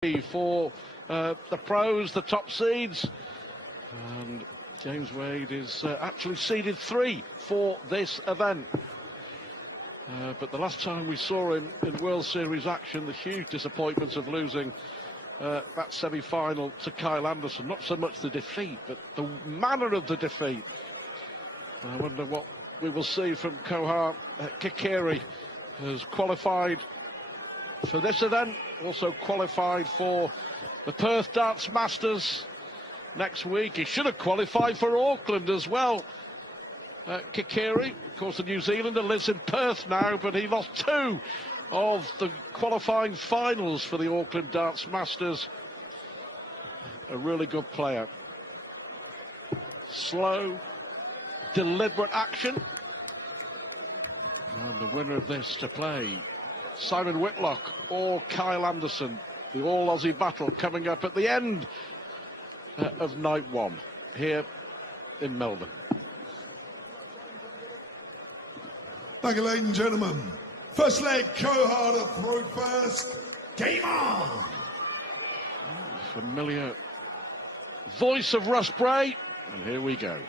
for the pros, the top seeds, and James Wade is actually seeded 3 for this event. But the last time we saw him in World Series action, the huge disappointment of losing that semi-final to Kyle Anderson. Not so much the defeat, but the manner of the defeat. I wonder what we will see from Kokiri, who's qualified for this event, also qualified for the Perth Darts Masters next week. He should have qualified for Auckland as well. Kokiri, of course, the New Zealander, lives in Perth now, but he lost 2 of the qualifying finals for the Auckland Darts Masters. A really good player. Slow, deliberate action. And the winner of this to play Simon Whitlock or Kyle Anderson. The all-Aussie battle coming up at the end of night 1 here in Melbourne. Thank you, ladies and gentlemen. First leg, Kohara throw first. Game on! Familiar voice of Russ Bray, and here we go.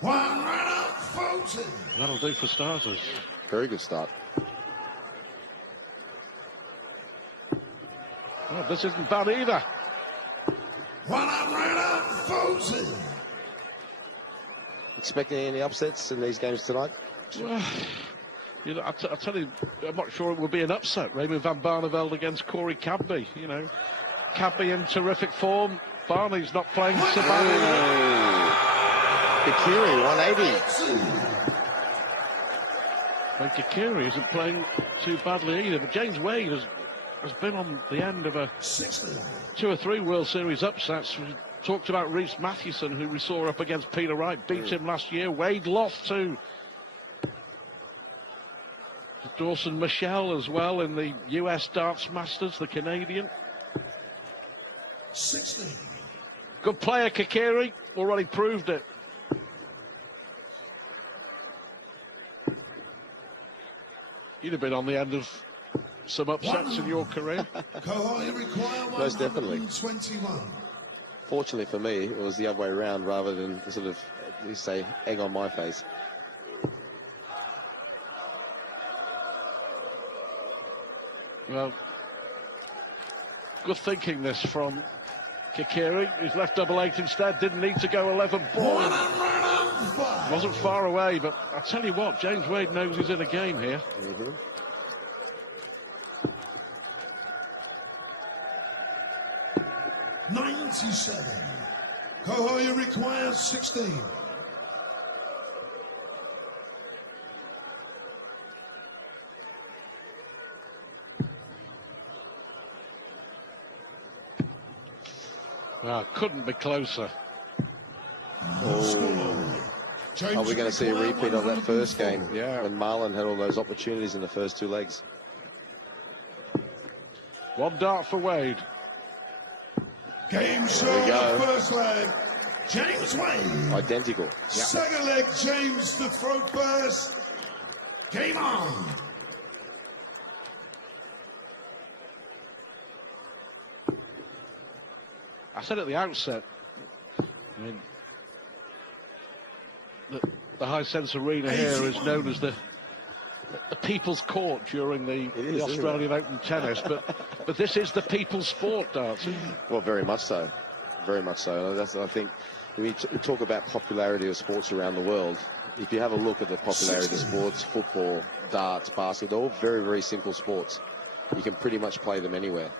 One run up, Fulton. That'll do for starters. Very good start. Oh, this isn't bad either. One run up, Fulton. Expecting any upsets in these games tonight? Well, you know, I tell you, I'm not sure it will be an upset. Raymond van Barneveld against Corey Cadby. You know, Cadby in terrific form. Barney's not playing so badly. Kokiri, 180. And Kokiri isn't playing too badly either. But James Wade has been on the end of 2 or 3 World Series upsets. We talked about Reece Mathewson, who we saw up against Peter Wright, beat him last year. Wade lost to Dawson Michelle as well in the US Darts Masters, the Canadian. 16. Good player, Kokiri, already proved it. You'd have been on the end of some upsets in your career. Most definitely. Fortunately for me, it was the other way around rather than sort of, you say, egg on my face. Well, good thinking this from Kokiri, who's left double 8 instead. Didn't need to go 11 ball. Wasn't far away, but I tell you what, James Wade knows he's in a game here. 97. Kohoya requires 16. Well, couldn't be closer. Are we going to see a repeat of that first game? Yeah. When Marlon had all those opportunities in the first 2 legs. 1 dart for Wade. Game show, the first leg, James Wade. Identical. Yep. Second leg, James to throw first. Game on. I said at the outset, I mean, the Hisense Arena here is known as the people's court during the Australian Open tennis, but this is the people's sport, darts. Well, very much so. Very much so. That's, I think, when we talk about popularity of sports around the world, if you have a look at the popularity of sports, football, darts, basketball, they're all very, very simple sports. You can pretty much play them anywhere.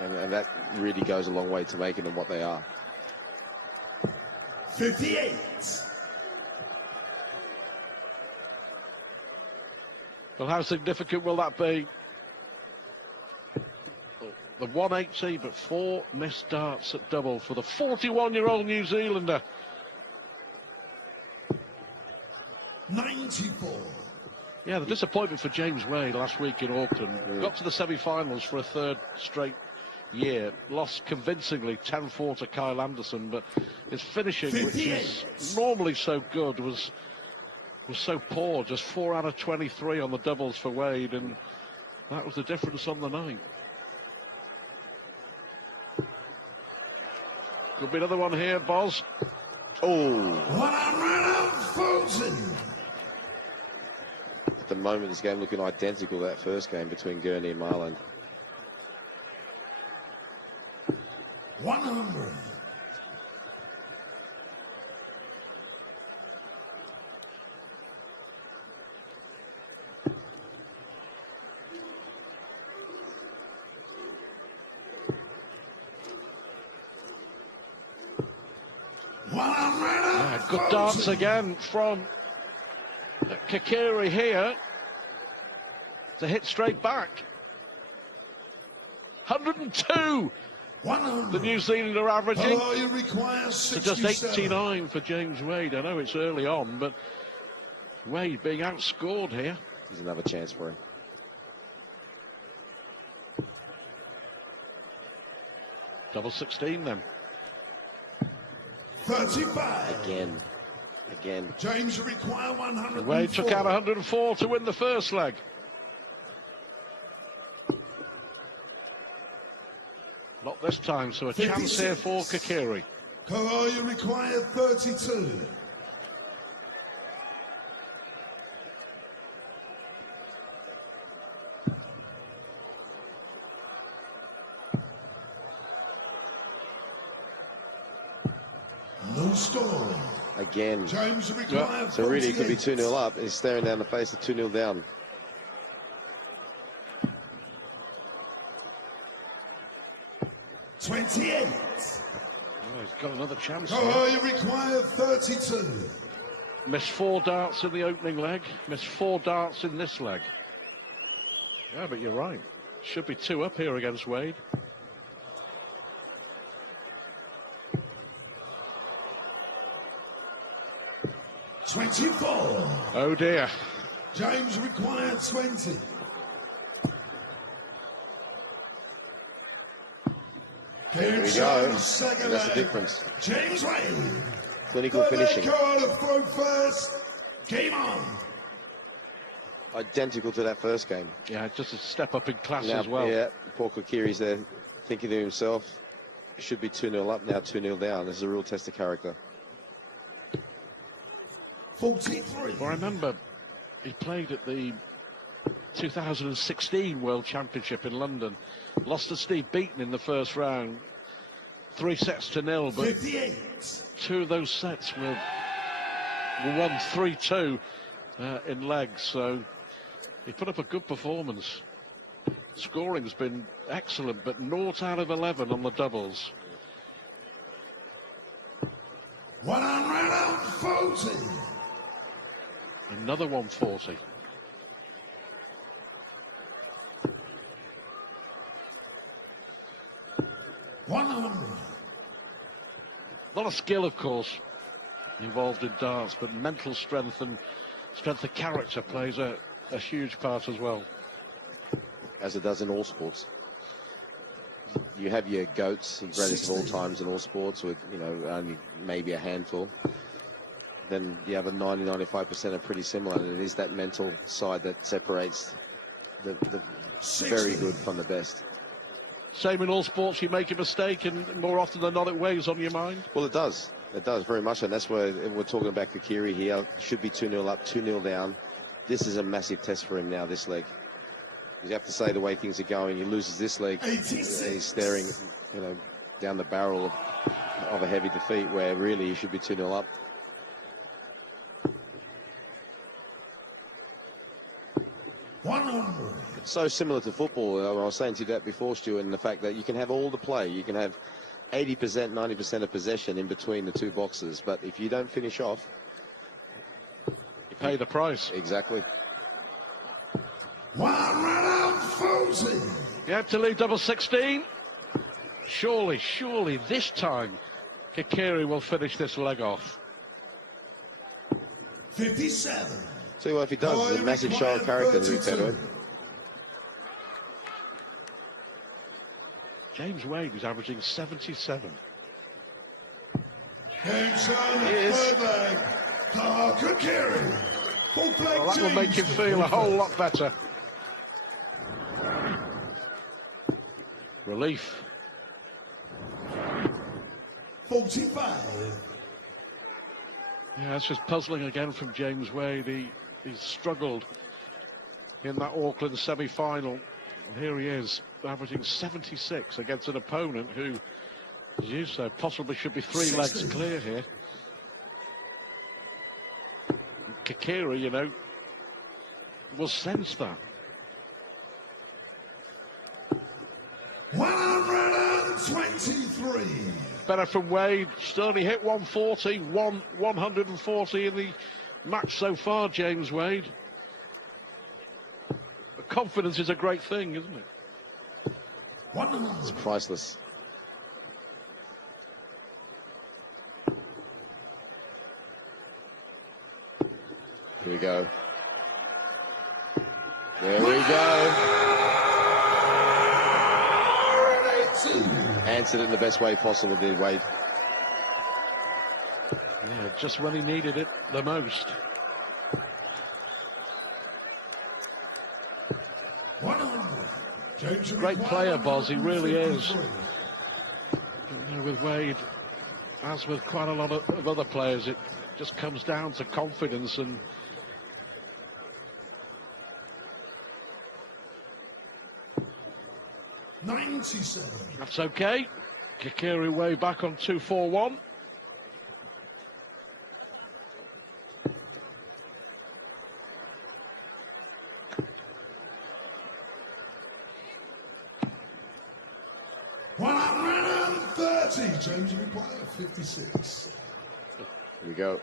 And that really goes a long way to making them what they are. 58. Well, how significant will that be? The 180, but 4 missed darts at double for the 41-year-old New Zealander. 94. Yeah, the disappointment for James Wade last week in Auckland. Got to the semi-finals for a 3rd straight year. Lost convincingly 10-4 to Kyle Anderson, but his finishing, which is normally so good, was was so poor, just 4 out of 23 on the doubles for Wade, and that was the difference on the night. Could be another one here, Boz. Oh. 140. At the moment, this game looking identical to that first game between Gurney and Marland. 100. Yeah, good dance again from Kokiri here to hit straight back. 102. 100. The New Zealander are averaging. Oh, you require So just 89 for James Wade. I know it's early on, but Wade being outscored here. There's another chance for him. Double 16 then. 35. Again. James, you require 100. Wade took out 104 to win the first leg. Not this time, so a 56. chance here for Kokiri. Oh, you require 32. No score. Again. James, you require So really, it could be 48. 2-0 up. He's staring down the face of 2-0 down. 28. Oh, he's got another chance here. Oh, you require 32. Missed 4 darts in the opening leg, missed 4 darts in this leg. Yeah, but you're right. Should be 2 up here against Wade. $24. Oh dear. James required 20. There we go. That's the difference. James Wade. Clinical finishing. Card of throw first. Game on. Identical to that first game. Yeah, just a step up in class Now, as well. yeah, poor Kokiri's there thinking to himself, it should be 2-0 up, now 2-0 down. This is a real test of character. 43. Well, I remember he played at the 2016 World Championship in London. Lost to Steve Beaton in the first round. 3 sets to 0, but 58. 2 of those sets were won 3-2 in legs. So he put up a good performance. Scoring's been excellent, but 0 out of 11 on the doubles. 140. Another 140. A lot of skill, of course, involved in darts, but mental strength and strength of character plays a huge part as well. As it does in all sports. You have your goats, your greatest of all times in all sports, with, you know, only maybe a handful. Then you have a 90-95% are pretty similar, and it is that mental side that separates the very good from the best. Same in all sports, you make a mistake and more often than not it weighs on your mind. Well, it does very much, and that's why we're talking about Kokiri here. Should be 2-0 up, 2-0 down. This is a massive test for him now, this leg. You have to say the way things are going, he loses this leg, he's staring, you know, down the barrel of a heavy defeat, where really he should be 2-0 up. It's so similar to football. I was saying to you that before, Stuart, and the fact that you can have all the play. You can have 80%, 90% of possession in between the 2 boxes, but if you don't finish off, you pay the price. Exactly. 140. You have to leave double 16. Surely this time Kokiri will finish this leg off. 57. See what if he does, it's a massive show of character to be fair to him. James Wade is averaging 77. Game shown Yes. third leg. Kokiri. Full flag Well, that will make him James, feel a whole lot better. Relief. 45. Yeah, it's just puzzling again from James Wade. He struggled in that Auckland semi-final. And here he is, averaging 76 against an opponent who, as you said, possibly should be 3 legs clear here. Kokiri, you know, will sense that. 123. Better from Wade. Still only hit 140, 140 in the match so far, James Wade. But confidence is a great thing, isn't it? It's priceless. Here we go. There we go. Answered it in the best way possible, did Wade. Yeah, just when he needed it the most. Great player, Boz, he really is. You know, with Wade, as with quite a lot of other players, it just comes down to confidence and 97. that's okay. Kokiri way back on 2-4-1. James required 56. Here we go.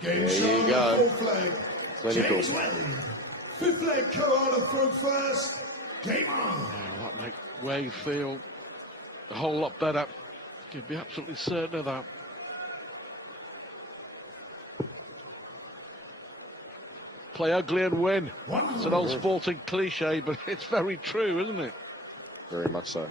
Game there show, you go. full flag. Clinical. James Wade. 5th leg co-order throw first. Game on. Oh, that make Wade feel a whole lot better. You can be absolutely certain of that. Play ugly and win. It's an old sporting cliche, but it's very true, isn't it? Very much so.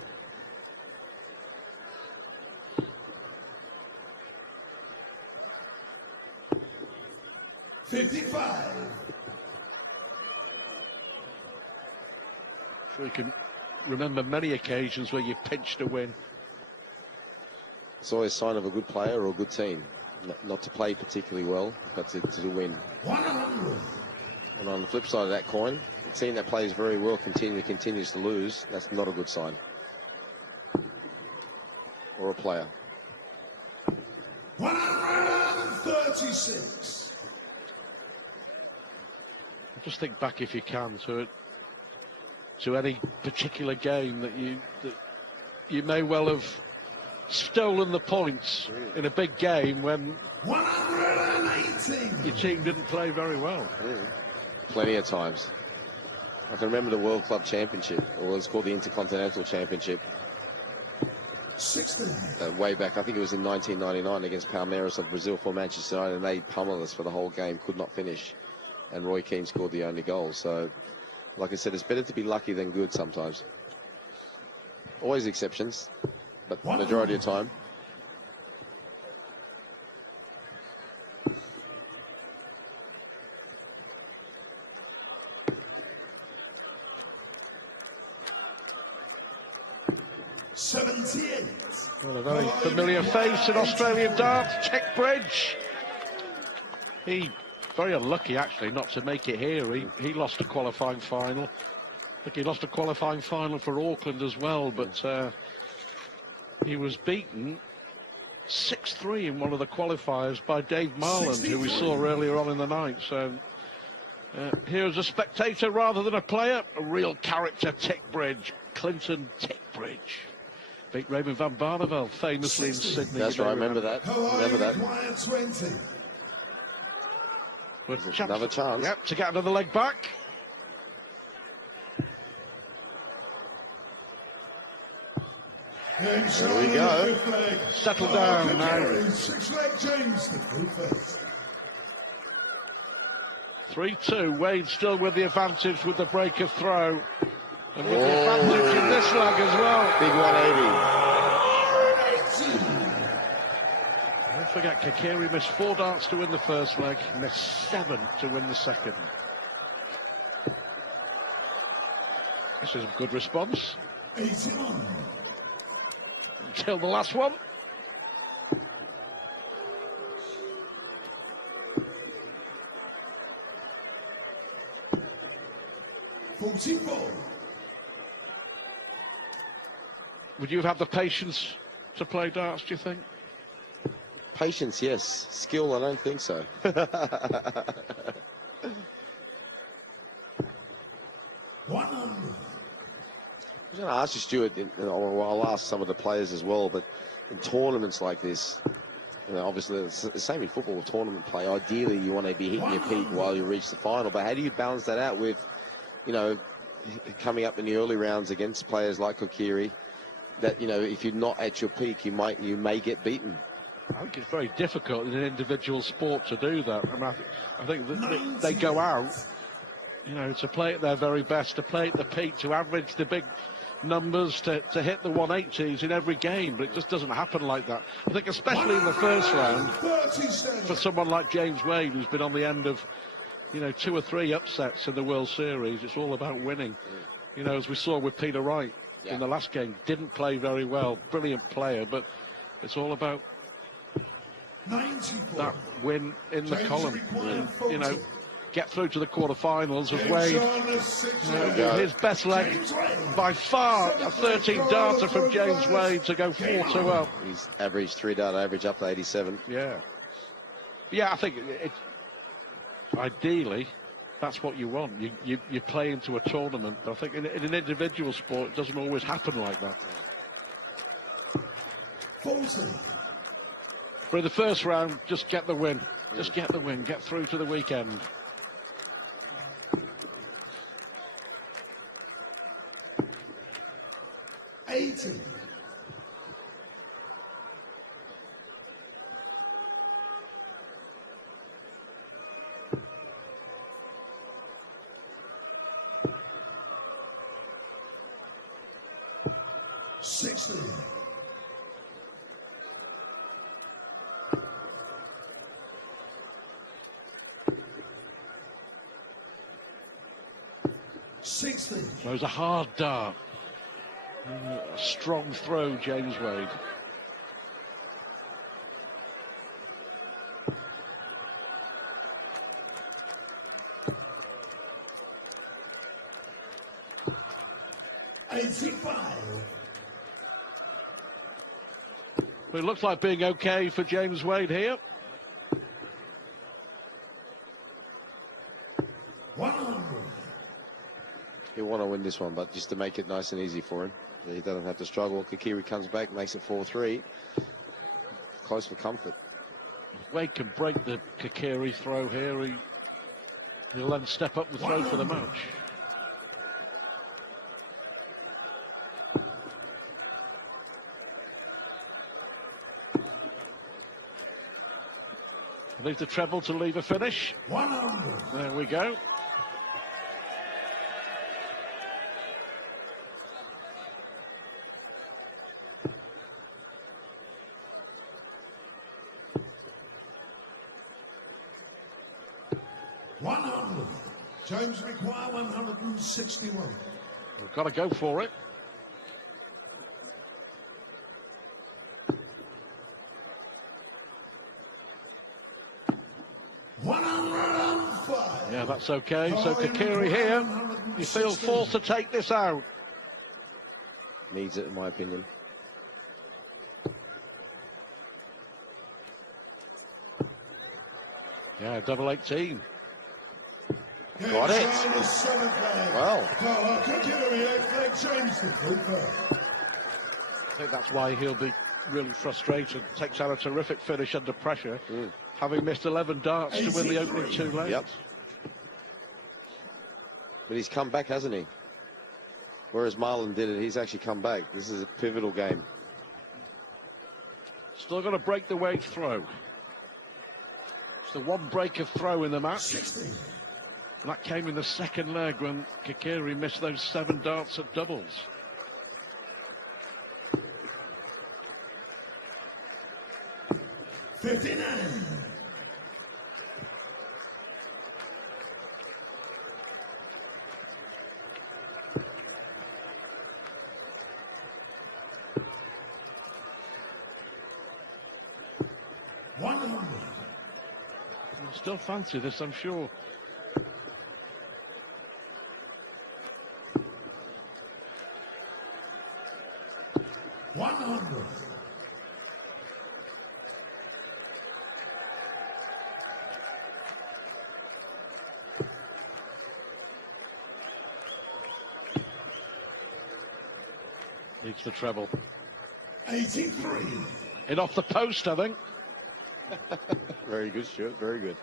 Sure, you can remember many occasions where you pinched a win. It's always a sign of a good player or a good team. Not to play particularly well, but to win. 100. And on the flip side of that coin, a team that plays very well continues to lose. That's not a good sign. Or a player. 136. Just think back, if you can, to any particular game that you may well have stolen the points in a big game when 118. your team didn't play very well. Plenty of times. I can remember the World Club Championship, or it was called the Intercontinental Championship. 16. Way back, I think it was in 1999 against Palmeiras of Brazil for Manchester United, and they pummeled us for the whole game, could not finish. And Roy Keane scored the only goal. So, like I said, it's better to be lucky than good sometimes. Always exceptions, but the majority of the time. Well, a very familiar face in Australian darts, Tech Bridge. He very unlucky actually not to make it here. He lost a qualifying final. I think he lost a qualifying final for Auckland as well, but he was beaten 6-3 in one of the qualifiers by Dave Marland, who we saw earlier on in the night. So here's a spectator rather than a player, a real character, Tech Bridge, Clinton Tech Bridge. Beat Raymond van Barneveld famously in Sydney. That's right, I remember that. Remember that. 20. Another chance. Yep, to get another leg back. There we go. Settle down now. 6-leg James. 3-2. Wade still with the advantage with the break of throw. And with the advantage in this leg as well. Big 180. Don't forget, Kokiri missed 4 darts to win the first leg, missed 7 to win the second. This is a good response. 81. Until the last one. Would you have the patience to play darts, do you think? Patience, yes. Skill, I don't think so. One. I was going to ask you, Stuart, I'll ask some of the players as well, but in tournaments like this, obviously it's the same in football with tournament play. Ideally, you want to be hitting your peak while you reach the final, but how do you balance that out with, coming up in the early rounds against players like Kokiri, that, if you're not at your peak, you may get beaten? I think it's very difficult in an individual sport to do that. I mean, I think that they go out, to play at their very best, to play at the peak, to average the big numbers, to hit the 180s in every game, but it just doesn't happen like that. I think especially in the first round, for someone like James Wade, who's been on the end of, 2 or 3 upsets in the World Series, it's all about winning. As we saw with Peter Wright in the last game, didn't play very well, brilliant player, but it's all about that win in the column. And, get through to the quarterfinals of Wade. His best leg by far, a 13-darter from James Wade to go 4-2 up. He's averaged 3-dart average up to 87. Yeah. Yeah, I think ideally that's what you want. You play into a tournament. But I think in an individual sport, it doesn't always happen like that. 40. But in the first round, just get the win. Just get the win. Get through to the weekend. $80. $60. $60. It was a hard dart. A strong throw, James Wade. But it looks like being okay for James Wade here. 100. He'll want to win this one, but just to make it nice and easy for him. He doesn't have to struggle. Kokiri comes back, makes it 4-3. Close for comfort. Wade can break the Kokiri throw here. He'll then step up the throw for the match. Leave the treble to leave a finish. 100. There we go. James require 161. We've got to go for it. Yeah, that's okay. So Kokiri here, he feels forced to take this out. Needs it, in my opinion. Yeah, double 18. Got it. Well. I think that's why he'll be really frustrated. Takes out a terrific finish under pressure, having missed 11 darts to win the opening 2 legs. Yep. But he's come back, hasn't he? Whereas Marlon did it, he's actually come back. This is a pivotal game. Still got to break the Wade throw. It's the one break of throw in the match. 60. And that came in the second leg when Kokiri missed those 7 darts at doubles. 59. You'll still fancy this, I'm sure. Needs the treble. 83. In off the post, I think. Very good, Stuart. Very good.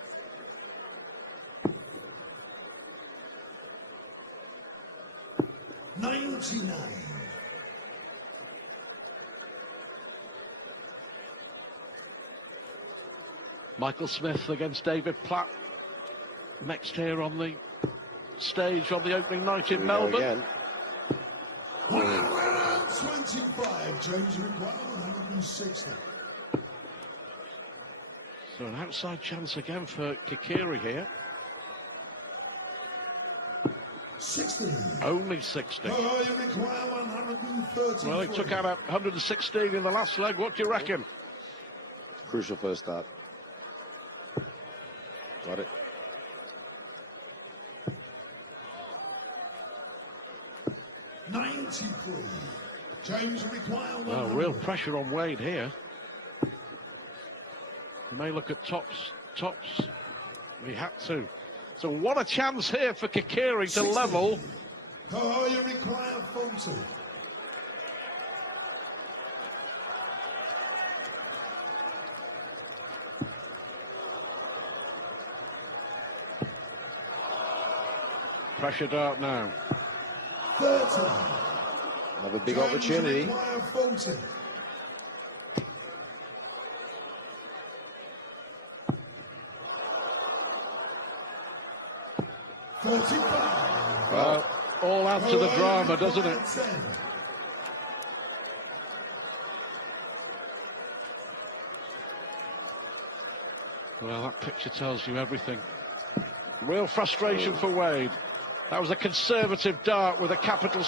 Michael Smith against David Platt. Next here on the stage on the opening night in Melbourne. Again. 125. James required 160. So an outside chance again for Kokiri here. 60. Only 60. Oh, you require 130. Well, he took out 116 in the last leg. What do you reckon? Crucial first start. Got it. James require. Well, real pressure on Wade here. He may look at tops. He had to. So what a chance here for Kokiri to level. Oh, you require 40. Pressure dart now. 30. Another big opportunity. 40. Well, all adds to the drama, doesn't it? Well, that picture tells you everything. Real frustration for Wade. That was a conservative dart with a capital,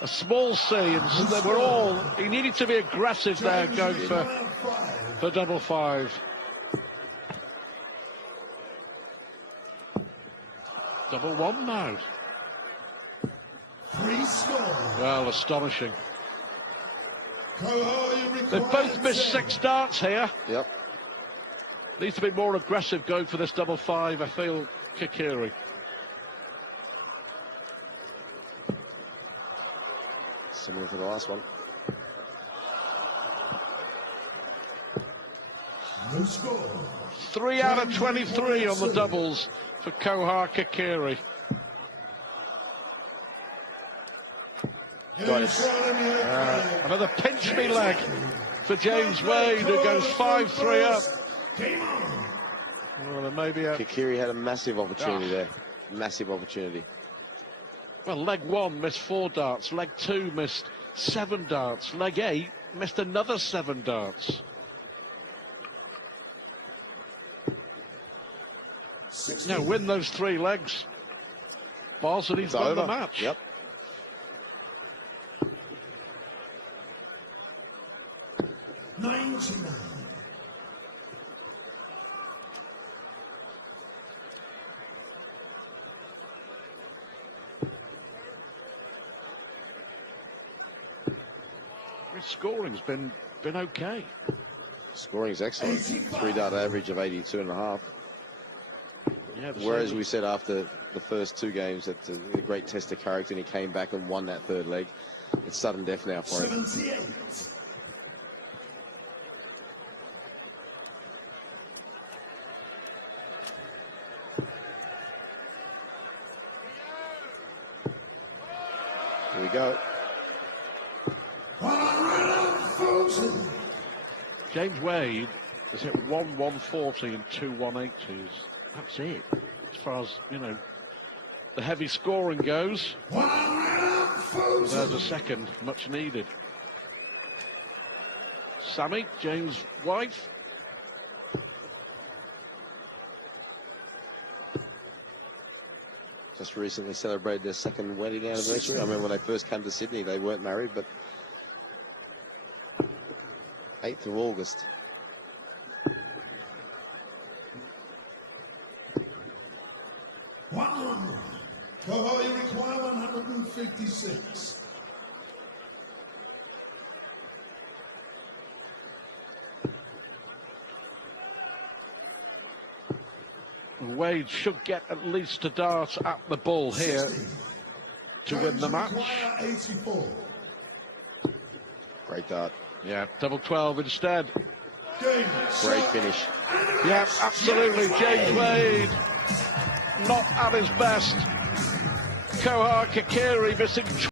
a small C, and so they were all. He needed to be aggressive there, going for double five. Double one now. Well, astonishing. They've both missed 6 darts here. Yep. Needs to be more aggressive going for this double five, I feel, Kokiri. Similar to the last one. No score. 3 out of 23 on the doubles for Kokiri. Got it. Another pinch me leg for James Wade, who goes 5-3 up. Well, there may be a... Kokiri had a massive opportunity there. Massive opportunity. Well, leg 1 missed 4 darts. Leg 2 missed 7 darts. Leg 8 missed another 7 darts. Now win those 3 legs, Boss, and he's won the match. Yep. His scoring's been okay. Scoring's excellent. 3 dart average of 82.5. Yeah, whereas we said after the first 2 games that a great test of character, and he came back and won that 3rd leg. It's sudden death now for him. 78. Here we go. James Wade has hit 1 140 and 2 180s. That's it, as far as, you know, the heavy scoring goes. There's a second, much needed. Sammy, James' wife. Just recently celebrated their second wedding anniversary. I remember when they first came to Sydney, they weren't married, but 8th of August. Wow. Kohar, you require 156. Wade should get at least a dart at the ball here 60. to win the match. Require 84. Great dart. Yeah, double 12 instead. Game. Great Set. finish. Yeah, absolutely. James Wade not at his best. Kokiri missing